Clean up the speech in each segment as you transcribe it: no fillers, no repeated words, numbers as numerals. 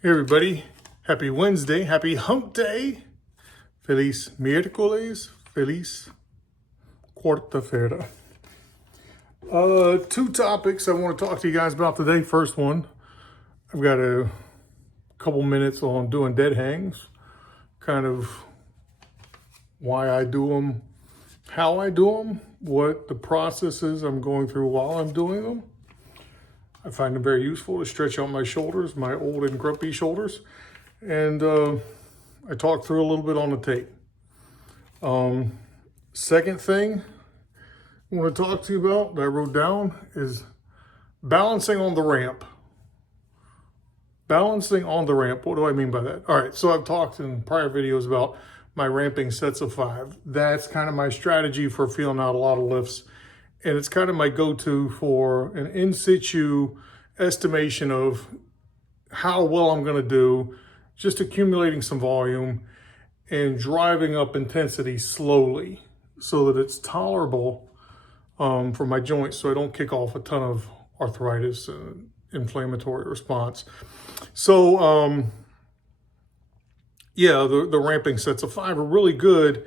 Hey everybody, happy Wednesday, happy hump day. Feliz miércoles, feliz quarta-feira. Two topics I want to talk to you guys about today. First one, I've got a couple minutes on doing dead hangs, kind of why I do them, how I do them, what the process is I'm going through while I'm doing them. I find them very useful to stretch out my shoulders, my old and grumpy shoulders. And I talked through a little bit on the tape. Second thing I want to talk to you about that I wrote down is balancing on the ramp. Balancing on the ramp. What do I mean by that? All right, so I've talked in prior videos about my ramping sets of 5. That's kind of my strategy for feeling out a lot of lifts. And it's kind of my go-to for an in situ estimation of how well I'm going to do, just accumulating some volume and driving up intensity slowly so that it's tolerable for my joints so I don't kick off a ton of arthritis and inflammatory response. So, yeah, the ramping sets of 5 are really good.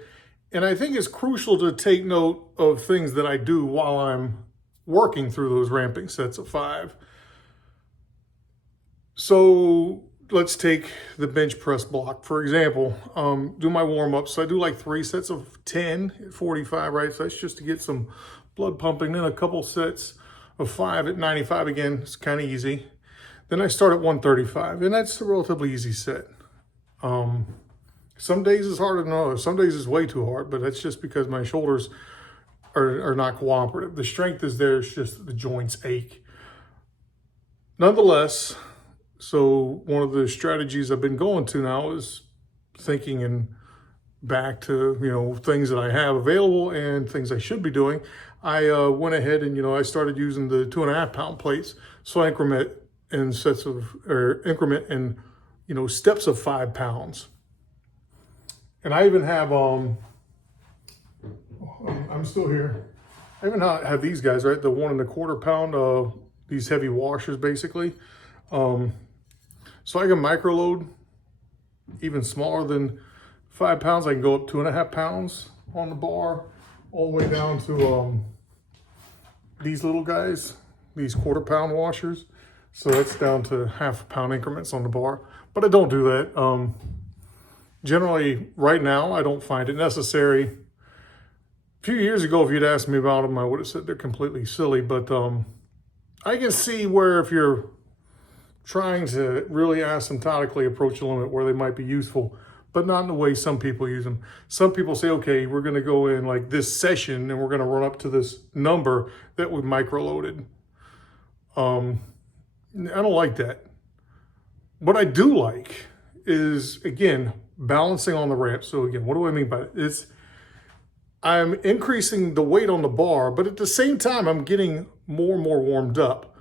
And I think it's crucial to take note of things that I do while I'm working through those ramping sets of 5. So let's take the bench press block, for example. Do my warm-ups. So I do like 3 sets of 10 at 45, right? So that's just to get some blood pumping. Then a couple sets of 5 at 95 again. It's kind of easy. Then I start at 135, and that's a relatively easy set. Some days it's harder than others. Some days it's way too hard, but that's just because my shoulders are not cooperative. The strength is there, it's just the joints ache. Nonetheless, so one of the strategies I've been going to now is thinking and back to, things that I have available and things I should be doing. I went ahead and, I started using the 2.5 pound plates. So I increment in steps of 5 pounds. And I even have, I'm still here. I even have these guys, right? The 1.25 pound, these heavy washers basically. So I can micro load even smaller than 5 pounds. I can go up 2.5 pounds on the bar, all the way down to these little guys, these 1/4 pound washers. So that's down to 1/2 pound increments on the bar. But I don't do that. Generally, right now, I don't find it necessary. A few years ago, if you'd asked me about them, I would have said they're completely silly. But I can see where if you're trying to really asymptotically approach a limit where they might be useful, but not in the way some people use them. Some people say, okay, we're going to go in like this session and we're going to run up to this number that we've micro-loaded. I don't like that. What I do like is, again, balancing on the ramp. So again, what do I mean by it? I'm increasing the weight on the bar, but at the same time, I'm getting more and more warmed up.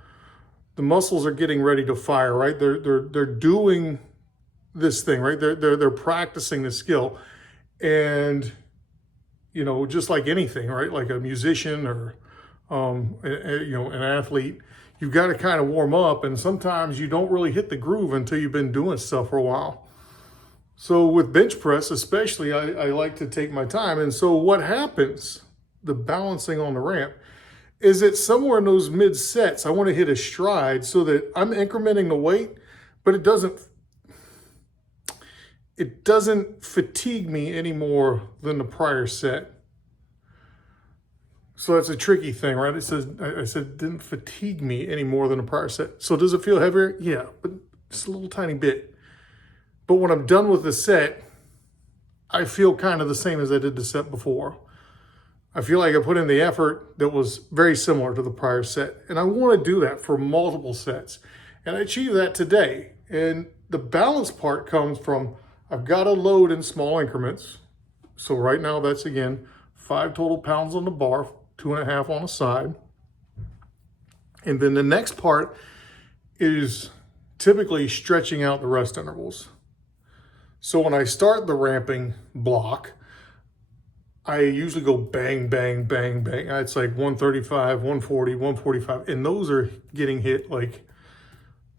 The muscles are getting ready to fire, right? They're doing this thing, right? They're practicing the skill. And, just like anything, right? Like a musician or, an athlete, you've got to kind of warm up. And sometimes you don't really hit the groove until you've been doing stuff for a while. So with bench press, especially, I like to take my time. And so what happens, the balancing on the ramp, is that somewhere in those mid sets, I want to hit a stride so that I'm incrementing the weight, but it doesn't fatigue me any more than the prior set. So that's a tricky thing, right? I said it didn't fatigue me any more than the prior set. So does it feel heavier? Yeah, but just a little tiny bit. But when I'm done with the set, I feel kind of the same as I did the set before. I feel like I put in the effort that was very similar to the prior set. And I want to do that for multiple sets. And I achieved that today. And the balance part comes from, I've got to load in small increments. So right now that's, again, 5 total pounds on the bar, 2.5 on the side. And then the next part is typically stretching out the rest intervals. So when I start the ramping block, I usually go bang, bang, bang, bang. It's like 135, 140, 145. And those are getting hit like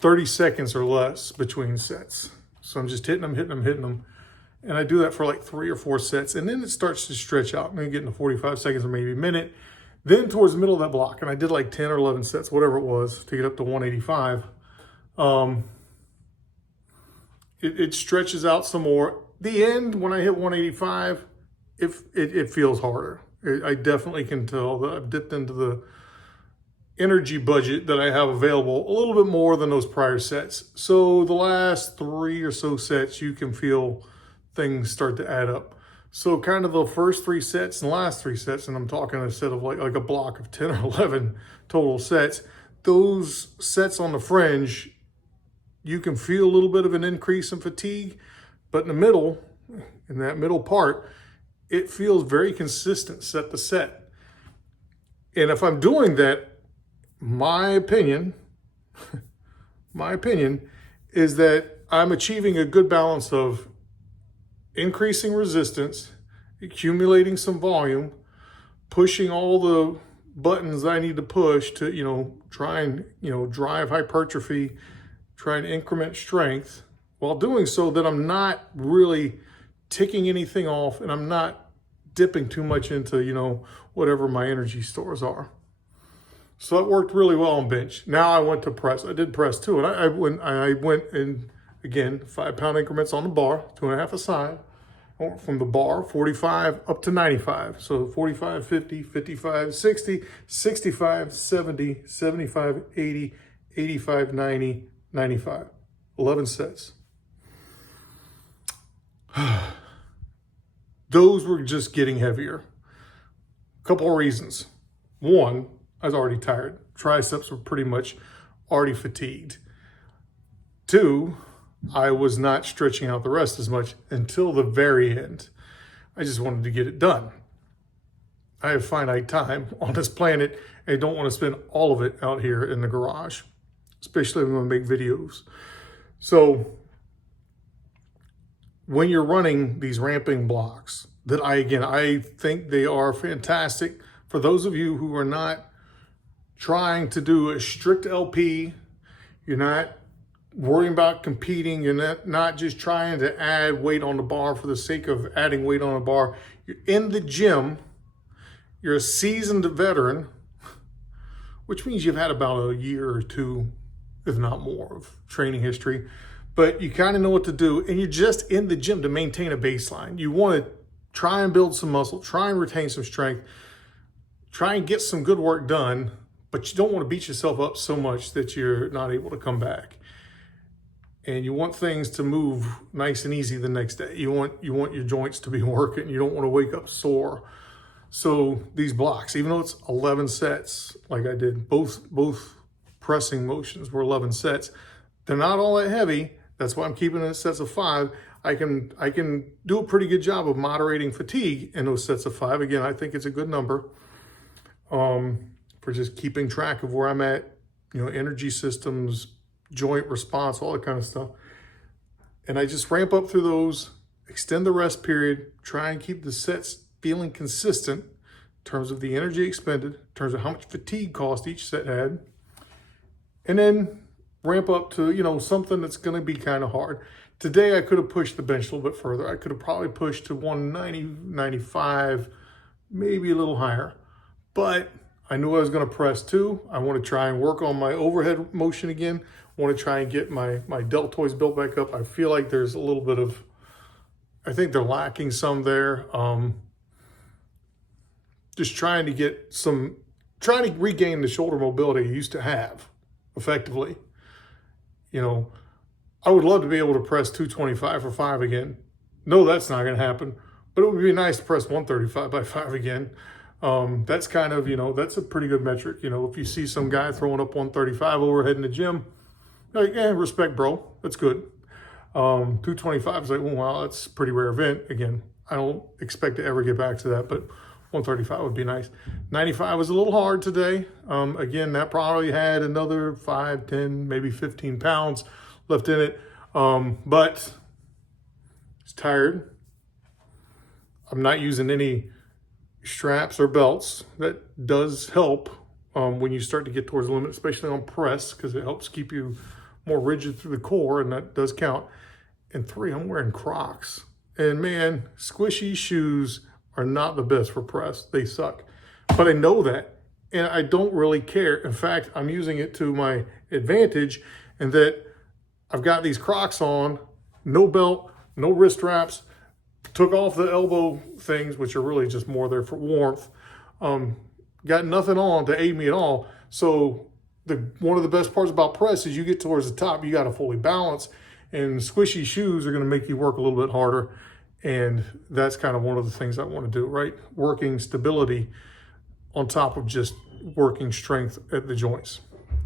30 seconds or less between sets. So I'm just hitting them. And I do that for like 3 or 4 sets. And then it starts to stretch out. And then get into 45 seconds or maybe a minute. Then towards the middle of that block, and I did like 10 or 11 sets, whatever it was, to get up to 185. It stretches out some more. The end, when I hit 185, it feels harder. I definitely can tell that I've dipped into the energy budget that I have available a little bit more than those prior sets. So the last 3 or so sets, you can feel things start to add up. So kind of the first 3 sets and the last 3 sets, and I'm talking a set of like a block of 10 or 11 total sets, those sets on the fringe, you can feel a little bit of an increase in fatigue, but in the middle, in that middle part, it feels very consistent set to set. And if I'm doing that, my opinion is that I'm achieving a good balance of increasing resistance, accumulating some volume, pushing all the buttons I need to push to, try and, drive hypertrophy, try and increment strength, while doing so that I'm not really ticking anything off and I'm not dipping too much into, whatever my energy stores are. So that worked really well on bench. Now I went to press. I did press too. And I went in, again, 5-pound increments on the bar, 2.5 a side. I went from the bar, 45 up to 95. So 45, 50, 55, 60, 65, 70, 75, 80, 85, 90, 95. 11 sets. Those were just getting heavier. A couple of reasons. One, I was already tired. Triceps were pretty much already fatigued. 2, I was not stretching out the rest as much until the very end. I just wanted to get it done. I have finite time on this planet and don't want to spend all of it out here in the garage, especially when I make videos. So when you're running these ramping blocks, that I think they are fantastic for those of you who are not trying to do a strict LP, you're not worrying about competing, you're not just trying to add weight on the bar for the sake of adding weight on a bar. You're in the gym, you're a seasoned veteran, which means you've had about a year or 2, if not more, of training history, but you kind of know what to do, and you're just in the gym to maintain a baseline. You want to try and build some muscle, try and retain some strength, try and get some good work done, but you don't want to beat yourself up so much that you're not able to come back. And you want things to move nice and easy the next day. You want your joints to be working. You don't want to wake up sore. So these blocks, even though it's 11 sets, like I did, both pressing motions were 11 sets. They're not all that heavy. That's why I'm keeping it in sets of 5. I can do a pretty good job of moderating fatigue in those sets of 5. Again, I think it's a good number for just keeping track of where I'm at, energy systems, joint response, all that kind of stuff. And I just ramp up through those, extend the rest period, try and keep the sets feeling consistent in terms of the energy expended, in terms of how much fatigue cost each set had. And then ramp up to, something that's going to be kind of hard. Today, I could have pushed the bench a little bit further. I could have probably pushed to 190, 95, maybe a little higher. But I knew I was going to press too. I want to try and work on my overhead motion again. I want to try and get my deltoids built back up. I feel like there's a little bit of, I think they're lacking some there. Just trying to regain the shoulder mobility I used to have effectively. I would love to be able to press 225 for 5 again. No, that's not going to happen, but it would be nice to press 135 by 5 again. That's kind of, that's a pretty good metric. If you see some guy throwing up 135 overhead in the gym, like, respect, bro. That's good. 225 is like, oh, wow, that's a pretty rare event. Again, I don't expect to ever get back to that, but 135 would be nice. 95 was a little hard today. Again, that probably had another 5, 10, maybe 15 pounds left in it. But it's tired. I'm not using any straps or belts. That does help when you start to get towards the limit, especially on press, because it helps keep you more rigid through the core, and that does count. And 3, I'm wearing Crocs. And man, squishy shoes are not the best for press. They suck. But I know that, and I don't really care. In fact, I'm using it to my advantage in that I've got these Crocs on, no belt, no wrist straps, took off the elbow things, which are really just more there for warmth. Got nothing on to aid me at all. So one of the best parts about press is you get towards the top, you got to fully balance, and squishy shoes are going to make you work a little bit harder. And that's kind of one of the things I want to do, right? Working stability on top of just working strength at the joints.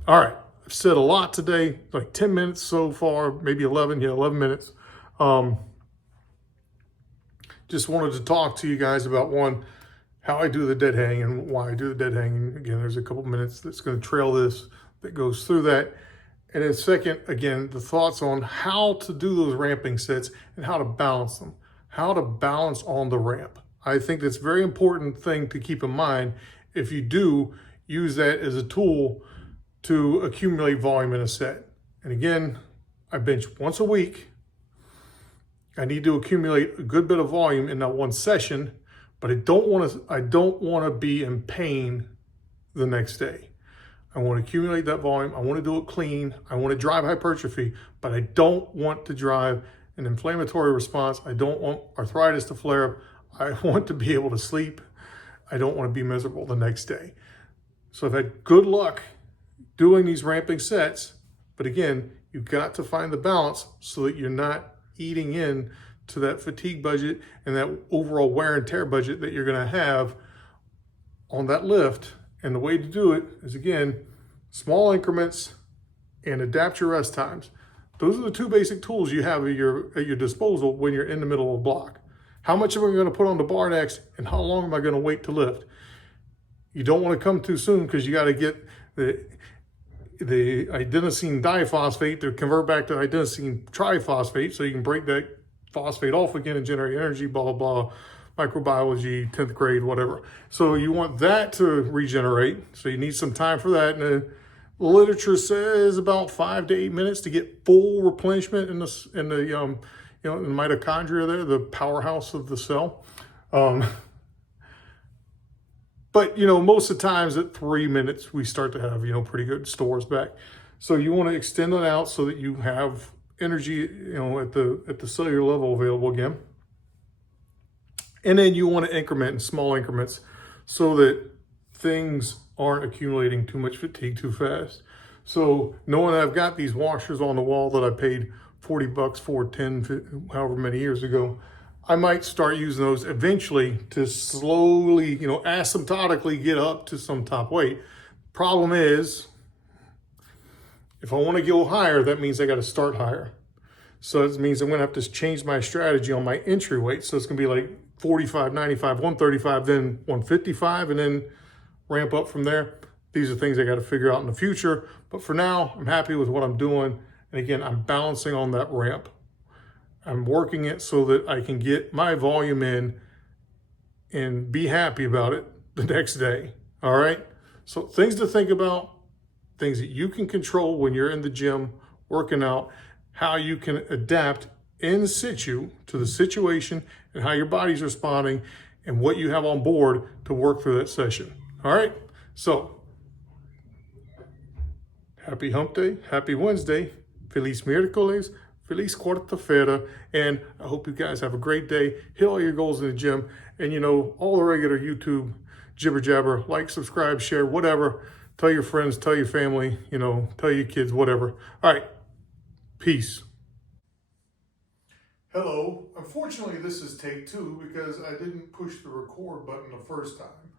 All right, I've said a lot today, like 10 minutes so far, maybe 11, yeah, 11 minutes. Just wanted to talk to you guys about how I do the dead hang and why I do the dead hang. Again, there's a couple minutes that's going to trail this that goes through that. And then second, again, the thoughts on how to do those ramping sets and how to balance them, how to balance on the ramp. I think that's a very important thing to keep in mind if you do use that as a tool to accumulate volume in a set. And again, I bench once a week. I need to accumulate a good bit of volume in that one session, but I don't want to be in pain the next day. I want to accumulate that volume. I want to do it clean. I want to drive hypertrophy, but I don't want to drive an inflammatory response. I don't want arthritis to flare up. I want to be able to sleep. I don't want to be miserable the next day. So I've had good luck doing these ramping sets, but again, you've got to find the balance so that you're not eating in to that fatigue budget and that overall wear and tear budget that you're going to have on that lift. And the way to do it is, again, small increments and adapt your rest times. Those are the 2 basic tools you have at your disposal when you're in the middle of a block. How much am I going to put on the bar next, and how long am I going to wait to lift? You don't want to come too soon because you got to get the adenosine diphosphate to convert back to adenosine triphosphate so you can break that phosphate off again and generate energy, blah, blah, blah, microbiology, 10th grade, whatever. So you want that to regenerate. So you need some time for that. And the literature says about 5 to 8 minutes to get full replenishment in the mitochondria there, the powerhouse of the cell. But, most of the times at 3 minutes, we start to have, pretty good stores back. So you want to extend it out so that you have energy, at the cellular level available again. And then you want to increment in small increments so that things aren't accumulating too much fatigue too fast. So knowing I've got these washers on the wall that I paid $40 for 10, however many years ago, I might start using those eventually to slowly, asymptotically get up to some top weight. Problem is, if I want to go higher, that means I got to start higher. So it means I'm going to have to change my strategy on my entry weight. So it's going to be like 45, 95, 135, then 155, and then ramp up from there. These are things I got to figure out in the future. But for now, I'm happy with what I'm doing. And again, I'm balancing on that ramp. I'm working it so that I can get my volume in and be happy about it the next day. All right. So things to think about, things that you can control when you're in the gym working out, how you can adapt in situ to the situation and how your body's responding and what you have on board to work through that session. All right. So happy hump day. Happy Wednesday. Feliz miércoles. Feliz Quarta-feira, and I hope you guys have a great day. Hit all your goals in the gym, and all the regular YouTube jibber jabber, like, subscribe, share, whatever. Tell your friends, tell your family, tell your kids, whatever. All right, peace. Hello. Unfortunately, this is take 2 because I didn't push the record button the first time.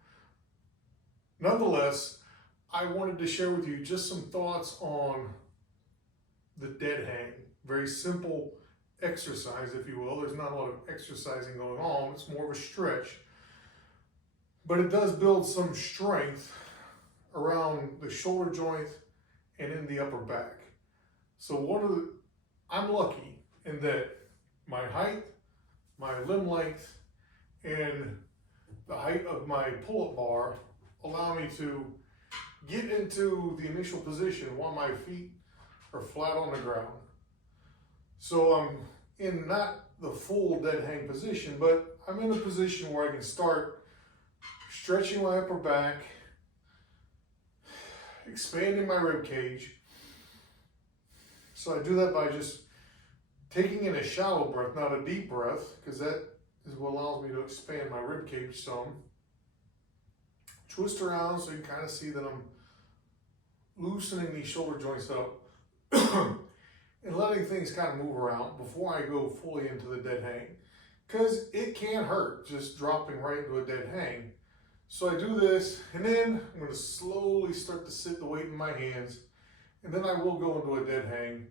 Nonetheless, I wanted to share with you just some thoughts on the dead hang. Very simple exercise, if you will. There's not a lot of exercising going on. It's more of a stretch. But it does build some strength around the shoulder joint and in the upper back. So I'm lucky in that my height, my limb length, and the height of my pull-up bar allow me to get into the initial position while my feet are flat on the ground. So I'm in not the full dead hang position, but I'm in a position where I can start stretching my upper back, expanding my rib cage. So I do that by just taking in a shallow breath, not a deep breath, because that is what allows me to expand my rib cage some. Twist around so you can kind of see that I'm loosening these shoulder joints up and letting things kind of move around before I go fully into the dead hang, because it can hurt just dropping right into a dead hang. So I do this, and then I'm going to slowly start to sit the weight in my hands, and then I will go into a dead hang.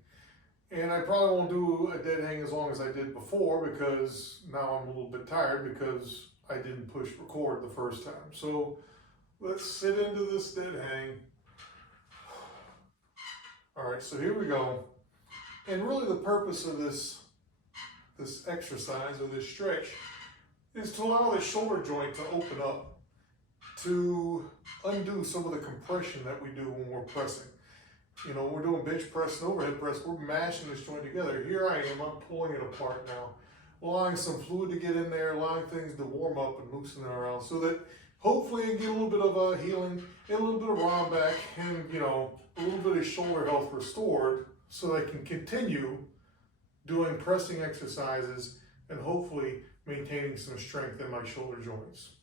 And I probably won't do a dead hang as long as I did before, because now I'm a little bit tired because I didn't push record the first time. So let's sit into this dead hang. All right, so here we go. And really the purpose of this exercise or this stretch is to allow the shoulder joint to open up, to undo some of the compression that we do when we're pressing. You know, we're doing bench press and overhead press, we're mashing this joint together. Here I am, I'm pulling it apart now, allowing some fluid to get in there, allowing things to warm up and loosen it around so that hopefully you get a little bit of a healing, and a little bit of round back, and you know, a little bit of shoulder health restored, so I can continue doing pressing exercises and hopefully maintaining some strength in my shoulder joints.